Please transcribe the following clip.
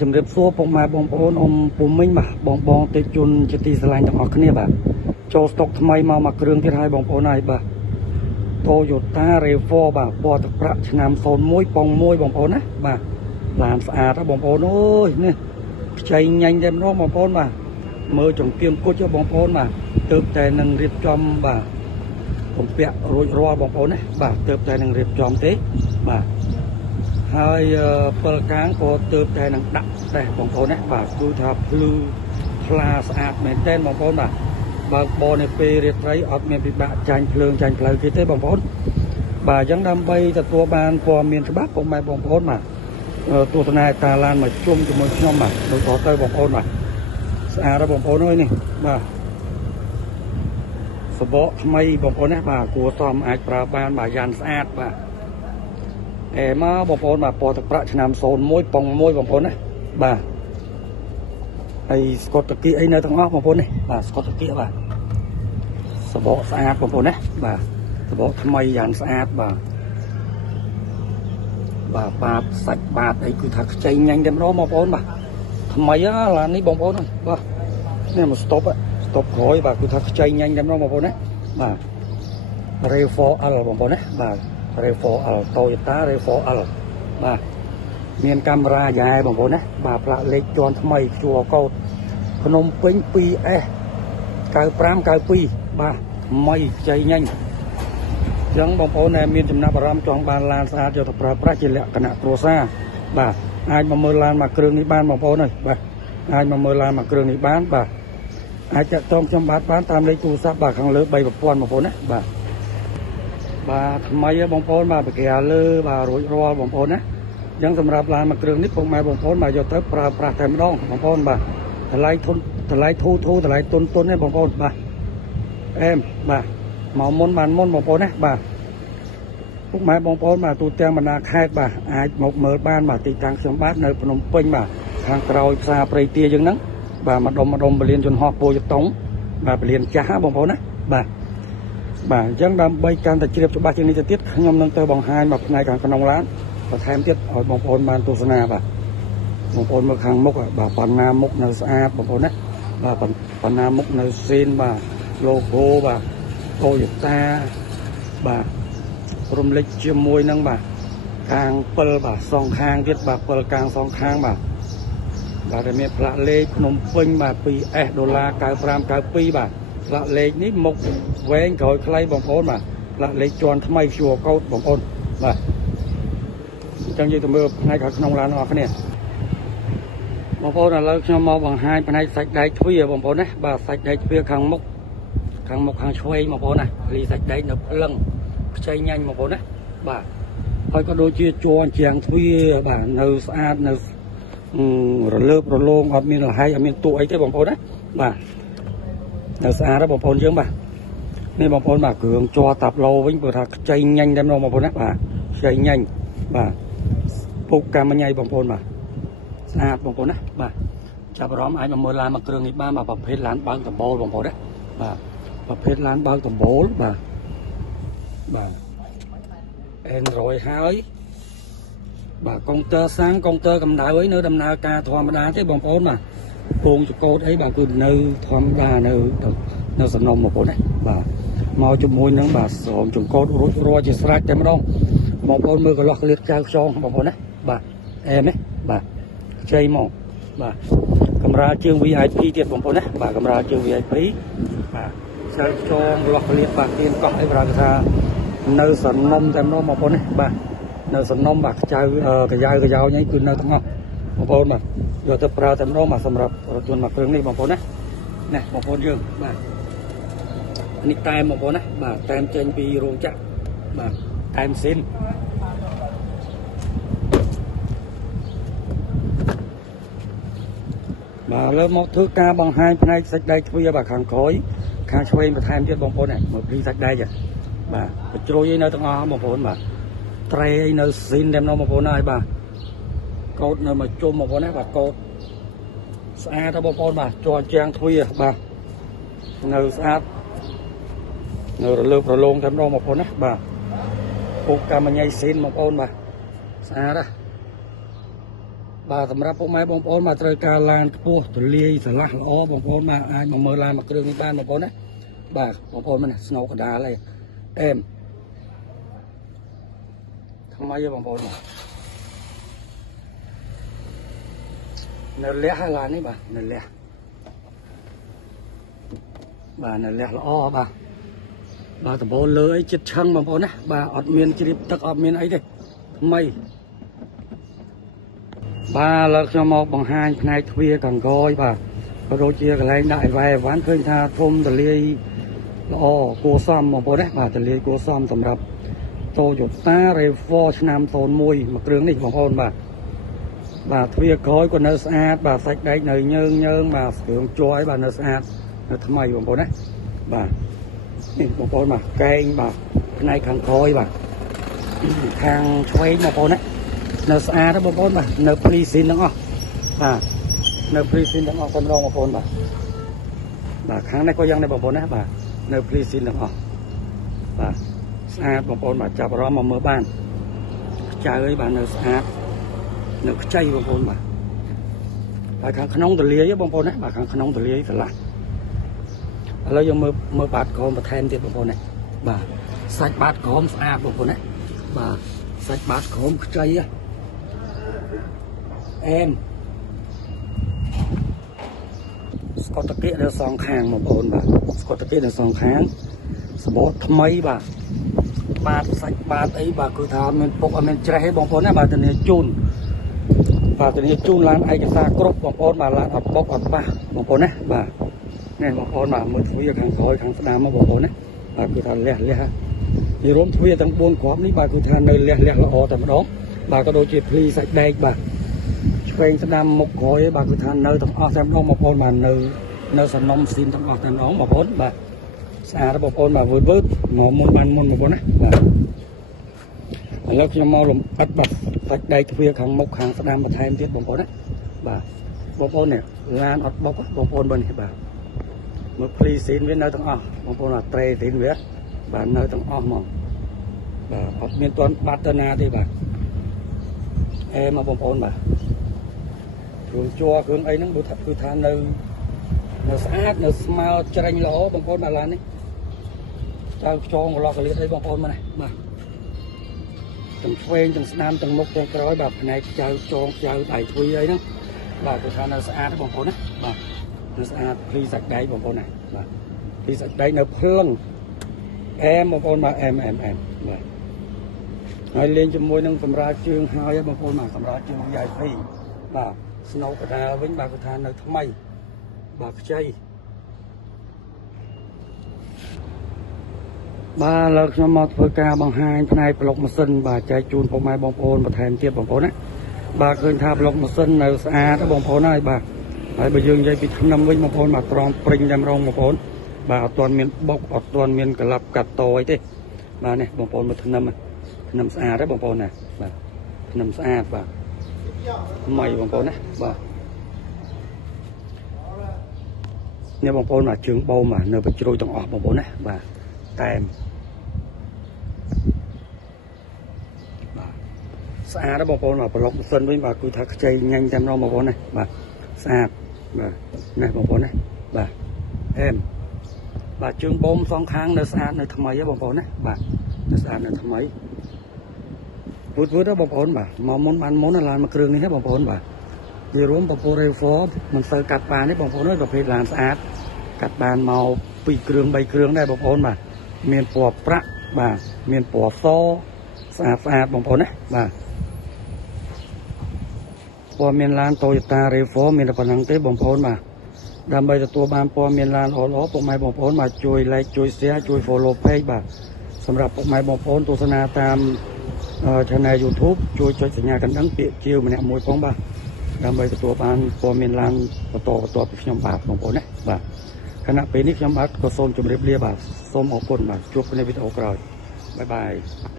ជំរាបសួរពុកម៉ែបងប្អូនអ៊ំពុំមិញបាទបងតិចជន់ជាទីស្រឡាញ់ទាំងអស់គ្នាបាទចូលស្តុកថ្មីមកគ្រឿងទៀតហើយបងប្អូនហើយបាទ Toyota RAV4 បាទពណ៌ទឹកប្រាក់ឆ្នាំ01ប៉ុង1បងប្អូនណាបាទឡានស្អាតណាបងប្អូនអើយនេះខ្ចីញ៉ាញ់តែម្ដងបងប្អូនបាទមើលចង្កៀងគុជបងប្អូនបាទទើបតែនឹងរៀបចំបាទបំពាក់រួចរាល់បងប្អូនណាបាទទើបតែនឹងរៀបចំទេបាទហើយពលកាងក៏ទើបតែនឹងដាក់ដែរបងប្អូនណាបាទគឺថាភ្លឺថ្លាស្អាតមែនទែនបងប្អូនបាទបើកបរនៅពេលរាត្រីអត់មានពិបាកចាញ់ភ្លើងចាញ់ផ្លូវគេទេបងប្អូនបាទអញ្ចឹងដើម្បីទទួលបានព័ត៌មានច្បាស់ពុកម៉ែបងប្អូនបាទទស្សនាតាឡានមកជុំជាមួយខ្ញុំបាទដូចតទៅបងប្អូនបាទស្អាតបងប្អូនអើយនេះបាទសបកថ្មីបងប្អូនណាបាទគួរសមអាចប្រើបានបាទយ៉ាងស្អាតបាទមកបងប្អូនបាទពណ៌ទឹកប្រាក់ឆ្នាំ01ប៉ុង1បងប្អូនណាបាទហើយស្កុតតាគីអីនៅទាំងអស់បងប្អូននេះបាទស្កុតតាគីបាទសបកស្អាតបងប្អូនណាបាទសបកថ្មីយ៉ាងស្អាតបាទបាតសាច់បាតអីគឺថាខ្ចីញ៉ាញ់តែម្ដងបងប្អូនបាទថ្មីឡាននេះបងប្អូនបាទនេះមកស្តុបក្រោយបាទគឺថាខ្ចីញ៉ាញ់តែម្ដងបងប្អូនណាបាទ RAV4L បងប្អូនណាបាទ RAV4L Toyota RAV4L បាទមានកាមេរ៉ាយ៉ែបងប្អូនណាបាទផ្លាកលេខជាន់ថ្មីជួរកោតភ្នំពេញ 2S 9592បាទថ្មីខ្ចីញ៉ាញ់អញ្ចឹងបងប្អូនដែលមានចំណាប់អារម្មណ៍ចង់បានឡានស្អាតយកទៅប្រើប្រាស់ជាលក្ខណៈគ្រួសារបាទអាចមកមើលឡានមួយគ្រឿងនេះបានបងប្អូនអើយបាទអាចមកមើលឡានមួយគ្រឿងនេះបានបាទអាចចាក់តងខ្ញុំបានតាមលេខទូរស័ព្ទបាទខាងលើ3ប្រព័ន្ធបងប្អូនណាបាទថ្មីបងប្អូនបាទបកាលើបាទរួចរាល់បងប្អូនណាអញ្ចឹងសម្រាប់ឡានមួយគ្រឿងនេះពុកម៉ែបងប្អូនបាទយកទៅប្រើប្រាស់តែម្ដងបងប្អូនបាទតម្លៃធូរតម្លៃទុនទេបងប្អូនបាទបាទមកមុនបានមុនបងប្អូនណាបាទពុកម៉ែបងប្អូនបាទទូទាំងបណ្ដាខេត្តបាទអាចមកមើលបានបាទទីតាំងខ្ញុំបាទនៅភ្នំពេញបាទខាងក្រោយផ្សារព្រៃទាអញ្ចឹងហ្នឹងបាទម្ដុំពលានយន្តហោះពោធិ៍តុងបាទពលានចាស់បងប្អូនណាបាទអញ្ចឹងដើម្បីកាន់តែជ្រាបច្បាស់ជាងនេះទៅទៀតខ្ញុំនឹងទៅបង្ហាញមកផ្នែកខាងក្នុងឡានបន្ថែមទៀតឲ្យបងប្អូនបានទស្សនាបាទបងប្អូនមើលខាងមុខបាទបណ្ណាមុខនៅស្អាតបងប្អូនណាបាទបណ្ណាមុខនៅសេនបាទ logo បាទ Toyota បាទរំលេចជាមួយនឹងបាទខាង7បាទសងខាងទៀតបាទ7កាងសងខាងបាទដែលមានផ្លាកលេខភ្នំពេញបាទ 2S ដុល្លារ9592បាទផ្លាកលេខនេះមុខវែងក្រោយខ្លីបងប្អូនបាទផ្លាកលេខជាន់ថ្មីជួរកោតបងប្អូនបាទអញ្ចឹងយើងទៅមើលផ្នែកខាងក្នុងឡានអស់គ្នាបងប្អូនឥឡូវខ្ញុំមកបង្ហាញផ្នែកសាច់ដែកទ្វារបងប្អូនណាបាទសាច់ដែកទ្វារខាងមុខខាងឆ្វេងបងប្អូនណាលីសាច់ដែកនៅភ្លឹងខ្ចីញ៉ាញ់បងប្អូនណាបាទហើយក៏ដូចជាជួរជាងទ្វារបាទនៅស្អាតនៅរលើបរលោងអត់មានលហើយអត់មានទូអីទេបងប្អូនណាបាទនៅស្អាតបងប្អូនយើងបាទនេះបងប្អូនបាទគ្រឿងជ័រតាប់ឡូវិញព្រោះថាខ្ចីញ៉ាញ់តែម្ដងបងប្អូនណាបាទខ្ចីញ៉ាញ់បាទពុកកាមញ៉ៃបងប្អូនបាទស្អាតបងប្អូនណាបាទចាប់អារម្មណ៍អាចមកមើលឡានមួយគ្រឿងនេះបានបាទប្រភេទឡានបើកដំបូលបងប្អូនណាបាទប្រភេទឡានបើកដំបូលបាទ Android ហើយបាទកុងទ័រសាំងកុងទ័រកម្ដៅអីនៅដំណើរការធម្មតាទេបងប្អូនបាទពងចកោតអីបាទគឺនៅធម្មតានៅសំណុំបងប្អូនណាបាទមកជាមួយនឹងបាទស្រោមចង្កោតរួចរាល់ជាស្រេចតែម្ដងបងប្អូនមើលកន្លោះក្លៀតចៅខ្យងបងប្អូនណាបាទណាបាទខ្ចីមកបាទកាមេរ៉ាជើង VIP ទៀតបងប្អូនណាបាទកាមេរ៉ាជើង VIP បាទចៅខ្យងកន្លោះក្លៀតបាទទៀនកោះអីប្រើថានៅសំណុំតែម្ដងបងប្អូនណាបាទនៅសំណុំបាទចៅកាយ៉ៅញ៉ៃគឺនៅទាំងអស់បងប្អូនបាទយកទៅប្រើតែម្ដងបាទសម្រាប់រថយន្តមួយគ្រឿងនេះបងប្អូនណាបងប្អូនយើងបាទនេះតែបងប្អូនណាបាទតែចេញពីរោងចក្របាទតែស៊ីនបាទលើមកធ្វើការបង្ហាញផ្នែកសាច់ដែកទ្វារបាទខាងក្រោយខាងឆ្វេងបន្ថែមទៀតបងប្អូនមើលពីសាច់ដែកបាទបញ្ជ្រុយឯនៅទាំងអស់បងប្អូនបាទត្រេឯនៅស៊ីនតែម្ដងបងប្អូនហើយបាទកោតនៅមកជុំបងប្អូនណាបាទកោតស្អាតទៅបងប្អូនបាទជាប់ជាងទ្វារបាទនៅស្អាតនៅរលើបរលោងតែម្ដងបងប្អូនណាបាទ ពុកកាមញ៉ៃស៊ីនបងប្អូនបាទស្អាត បាទសម្រាប់ពុកម៉ែបងប្អូនមកត្រូវការឡានខ្ពស់ទលាយស្រឡះល្អបងប្អូនមកអាចមកមើលឡានមួយគ្រឿងនេះបានបងប្អូនណាបាទបងប្អូនមិនស្នូកដាលទេអែមថ្មីទេបងប្អូននៅលះហើយឡាននេះបាទនៅលះបាទនៅលះល្អបាទបាទដំបូលលើអីចិត្តឆឹងបងប្អូនណាបាទអត់មានជ្រាបទឹកអត់មានអីទេថ្មីបាទលើខ្ញុំមកបង្ហាញផ្នែកទ្វារកង្កយបាទក៏ដូចជាកន្លែងដាក់អីវ៉ៃអីវ៉ាន់ឃើញថាធំទលាយល្អគួរសមបងប្អូនណាបាទទលាយគួរសមសម្រាប់ Toyota RAV4 ឆ្នាំ01មួយគ្រឿងនេះបងប្អូនបាទទ្វារក្រោយក៏នៅស្អាតបាទសាច់ដែកនៅញើងបាទគ្រឿងជ័រអីបាទនៅស្អាតនៅថ្មីបងប្អូនណាបាទនេះបងប្អូនបាទកែងបាទផ្នែកខាងក្រោយបាទខាងឆ្វេងបងប្អូនណានៅស្អាតបងប្អូនបាទនៅព្រីស៊ីនទាំងអស់បាទនៅព្រីស៊ីនទាំងអស់คนរងបងប្អូនបាទខាងនេះក៏យ៉ាងដែរបងប្អូនណាបាទនៅព្រីស៊ីនទាំងអស់បាទស្អាតបងប្អូនបាទចាប់អារម្មណ៍មកមើលបានខ្ចៅអីបាទនៅស្អាតនៅខ្ចីបងប្អូនបាទខាងក្នុងទលាយបងប្អូនណាបាទខាងក្នុងទលាយស្រឡះឥឡូវយើងមើលបាតក្រោមបន្ថែមទៀតបងប្អូនណាបាទសាច់បាតក្រោមស្អាតបងប្អូនណាបាទសាច់បាតក្រោមខ្ចីអែមស្កតតិនៅសងខាងបងប្អូនបាទស្កតតិនៅសងខាងសបោថ្មីបាទសាច់បាតអីបាទគឺថាមានពុកអត់មានច្រេះទេបងប្អូនណាបាទធានាជូនបាទធានាជូនឡានឯកសារគ្រប់បងប្អូនបាទឡានអត់បុកអត់ប៉ះបងប្អូនណាបាទនេះបងប្អូនបាទមើលទ្វារខាងក្រោយខាងស្ដាំមកបងប្អូនណាបាទគឺថាលះពីរួមទ្វារទាំង4គ្រាប់នេះបាទគឺថានៅលះល្អតែម្ដងបាទក៏ដូចជាភ្លីសាច់ដែកបាទឆ្វេងស្ដាំមុខក្រោយបាទគឺថានៅទាំងអស់តែម្ដងបងប្អូនបាទនៅសំណុំស៊ីនទាំងអស់តែម្ដងបងប្អូនបាទស្អាតបងប្អូនបាទវើមកមុនបានមុនបងប្អូនណាបាទឥឡូវខ្ញុំមកលំអិតបាទសាច់ដែកទ្វារខាងមុខខាងស្ដាំបន្ថែមទៀតបងប្អូនណាបាទបងប្អូននេះឡានអត់បុកបងប្អូនមើលនេះបាទមើលភ្លីស៊ីនវានៅទាំងអស់បងប្អូនអាត្រេស៊ីនវាបាទនៅទាំងអស់ហ្មងបាទអត់មានទាន់បាត់ទៅណាទេបាទអែមកបងប្អូនបាទគ្រឿងជ័រគ្រឿងអីហ្នឹងគឺថានៅស្អាតនៅស្មើច្រាញ់ល្អបងប្អូនបាទឡាននេះចៅខ្យងកន្លោះកលៀតអីបងប្អូនមើលណាបាទទាំងឆ្វេងទាំងស្ដាំទាំងមុខទាំងក្រោយបាទផ្នែកចៅចងចៅដៃទ្វីអីហ្នឹងបាទគឺថានៅស្អាតបងប្អូនណាបាទនៅស្អាតភ្លីសាច់ដៃបងប្អូនណាបាទភ្លីសាច់ដៃនៅភ្លឹងអែមបងប្អូនបាទអែមបាទហើយលេងជាមួយនឹងសម្រាប់ជើងហើយបងប្អូនបាទសម្រាប់ជើងយាយភីបាទស្នូកកដាលវិញបាទគឺថានៅថ្មីបាទខ្ចីបាទលើខ្ញុំមកធ្វើការបង្ហាញផ្នែកប្លុកម៉ាស៊ីនបាទចែកជូនពុកម៉ែបងប្អូនបន្ថែមទៀតបងប្អូនណាបាទឃើញថាប្លុកម៉ាស៊ីននៅស្អាតបងប្អូនហើយបាទហើយបើយើងនិយាយពីថ្នាំវិញបងប្អូនបាទត្រង់ព្រិញតែម្ដងបងប្អូនបាទអត់ទាន់មានបុកអត់ទាន់មានកលាប់កាត់តអីទេបាទនេះបងប្អូនមើលថ្នាំស្អាតទេបងប្អូនណាបាទថ្នាំស្អាតបាទថ្មីបងប្អូនណាបាទនេះបងប្អូនបាទជើងបូមបាទនៅបញ្ជ្រួយទាំងអស់បងប្អូនណាបាទតែបាទស្អាតបងប្អូនបាទប្លុកម៉ាស៊ីនវិញបាទគឺថាខ្ចីញ៉ាញ់តែម្ដងបងប្អូនណាបាទស្អាតបាទនេះបងប្អូនណាបាទអែមបាទជើងបូមសងខាងនៅស្អាតនៅថ្មីហ៎បងប្អូនណាបាទនៅស្អាតនៅថ្មីវឺតបងប្អូនបាទមកមុនបានមុនឡានមួយគ្រឿងនេះហ៎បងប្អូនបាទជារួមបពូរ RAV4 មិនសូវកាត់បានទេបងប្អូនអើយប្រភេទឡានស្អាតកាត់បានមក2គ្រឿង3គ្រឿងដែរបងប្អូនបាទមានពណ៌ប្រាក់បាទមានពណ៌សស្អាតបងប្អូនណាបាទព័ត៌មានឡាន Toyota RAV4 មានតែប៉ុណ្្នឹងទេបងប្អូនបាទដើម្បីទទួលបានព័ត៌មានឡានល្អពុកម៉ែបងប្អូនបាទជួយ like ជួយ share ជួយ follow page បាទសម្រាប់ពុកម៉ែបងប្អូនទស្សនាតាម channel YouTube ជួយចុចសញ្ញាកណ្ដឹងពាក្យជាវម្នាក់មួយផងបាទដើម្បីទទួលបានព័ត៌មានឡានបន្តពីខ្ញុំបាទបងប្អូនណាបាទខណៈពេលនេះខ្ញុំបាទក៏សូមជម្រាបលាបាទសូមអរគុណបាទជួបគ្នាវីដេអូក្រោយបាយបាយ